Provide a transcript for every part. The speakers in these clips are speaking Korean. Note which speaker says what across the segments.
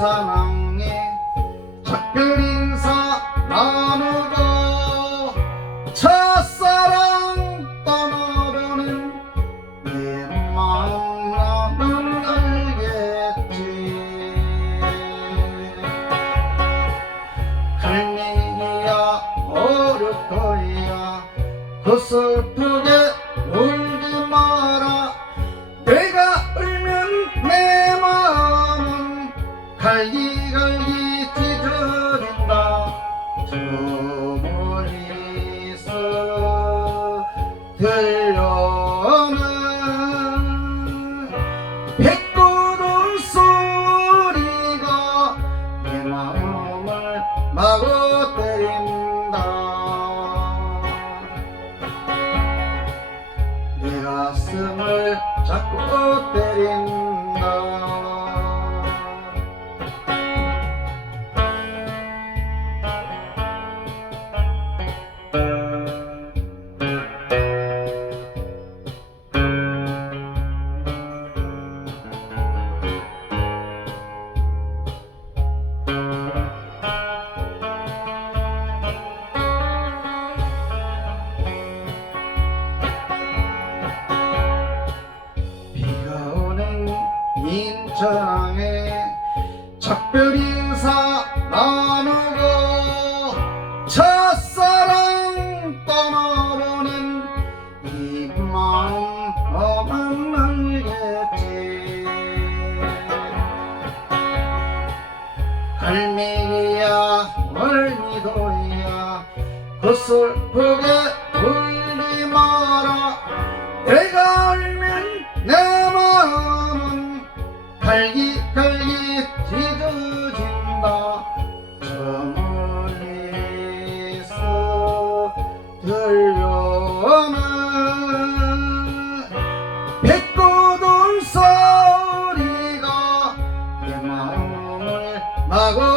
Speaker 1: 사랑해 작별 인사 나누고 첫사랑 떠나보는 내 마음 나는 알겠지. 어릴 거야. 그 슬프게 갈기갈기 찢어진다 저 멀리서 들려오는 백구동 소리가 내 마음을 마구 때린다 내 가슴을 자꾸 때린다 비가 오는 인천항에 작별 인 갈매기야 월미도야. 그 슬프게 울지 마라. 내가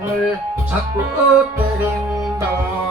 Speaker 1: 사랑을 자꾸 때린다.